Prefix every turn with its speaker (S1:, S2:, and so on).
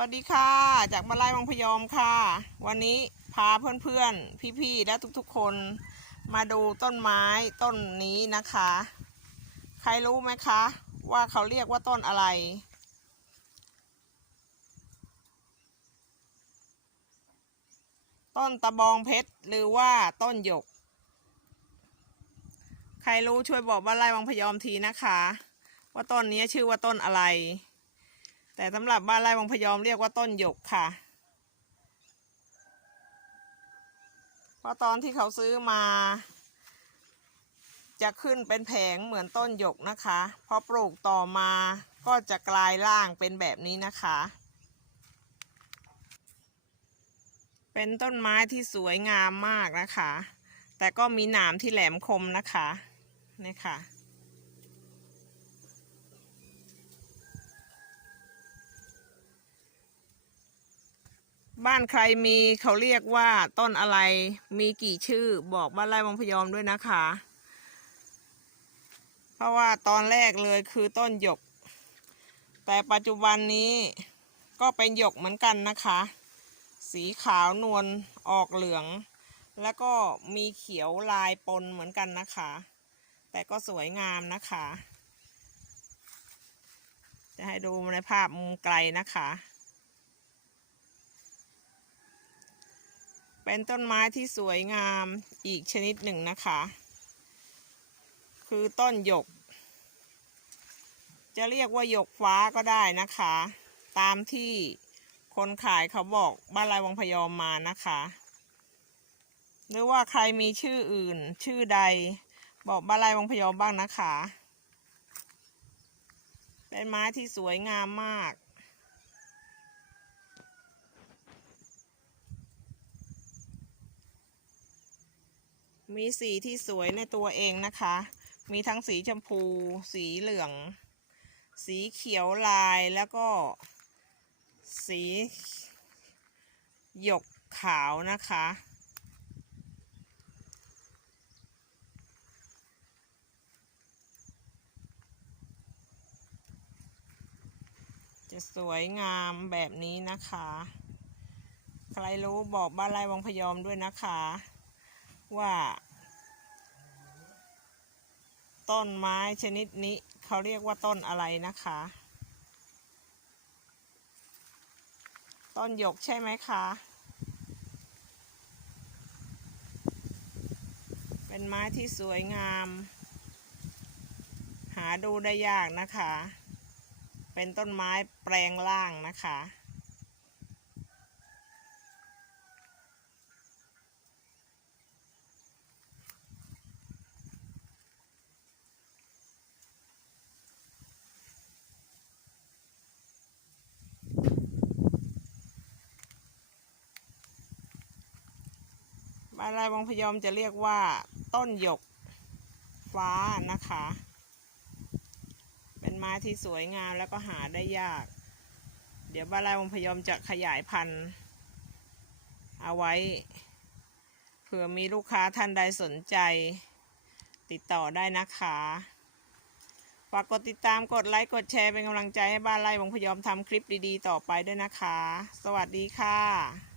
S1: วัสดีค่ะ จากบ้านไร่วังพยอมค่ะ วันนี้พาเพื่อนๆ พี่ๆ และทุกๆ คนมาดูต้นไม้ต้นนี้นะคะ ใครรู้ไหมคะ ว่าเขาเรียกว่าต้นอะไร ต้นตะบองเพชรหรือว่าต้นหยก ใครรู้ช่วยบอกบ้านไร่วังพยอมทีนะคะ ว่าต้นนี้ชื่อว่าต้นอะไร แต่สำหรับบ้านไร่วังพยอมเรียกว่าต้นหยกค่ะ เพราะตอนที่เขาซื้อมา จะขึ้นเป็นแผงเหมือนต้นหยกนะคะพอปลูกต่อมาก็จะกลายร่างเป็นแบบนี้นะคะ เป็นต้นไม้ที่สวยงามมากนะคะ แต่ก็มีหนามที่แหลมคมนะคะนี่ค่ะ บ้านใครมีเขาเรียกว่าต้นอะไรมีกี่ชื่อบอกบ้านไร่วังพยอมด้วยนะคะ เพราะว่าตอนแรกเลยคือต้นหยก แต่ปัจจุบันนี้ก็เป็นหยกเหมือนกันนะคะ สีขาวนวลออกเหลือง แล้วก็มีเขียวลายปนเหมือนกันนะคะ แต่ก็สวยงามนะคะ จะให้ดูในภาพมุมไกลนะคะ เป็นต้นไม้ที่สวยงามอีกชนิดหนึ่งนะคะ คือต้นหยก จะเรียกว่าหยกฟ้าก็ได้นะคะ ตามที่คนขายเขาบอกบ้านลายวังพยอมมานะคะ หรือว่าใครมีชื่ออื่น ชื่อใด บอกบ้านลายวังพยอมบ้างนะคะ เป็นไม้ที่สวยงามมาก มีสีที่สวยในตัวเองนะคะ มีทั้งสีชมพู สีเหลือง สีเขียวลายแล้วก็ สีหยกขาวนะคะ จะสวยงามแบบนี้นะคะ ใครรู้บอกบ้านไร่วังพยอมด้วยนะคะว่า ต้นไม้ชนิดนี้เขาเรียกว่าต้นอะไรนะคะ ต้นหยกใช่ไหมคะ เป็นไม้ที่สวยงาม หาดูได้ยากนะคะ เป็นต้นไม้แปลงร่างนะคะ บ้านไร่วังพยอมจะเรียกว่าต้นหยกฟ้านะคะ เป็นไม้ที่สวยงามแล้วก็หาได้ยาก เดี๋ยวบ้านไร่วังพยอมจะขยายพันธุ์เอาไว้ เผื่อมีลูกค้าท่านใดสนใจติดต่อได้นะคะ ฝากกดติดตามกดไลค์กดแชร์เป็นกำลังใจให้บ้านไร่วงพยอมทำคลิปดีๆ ต่อไปด้วยนะคะ สวัสดีค่ะ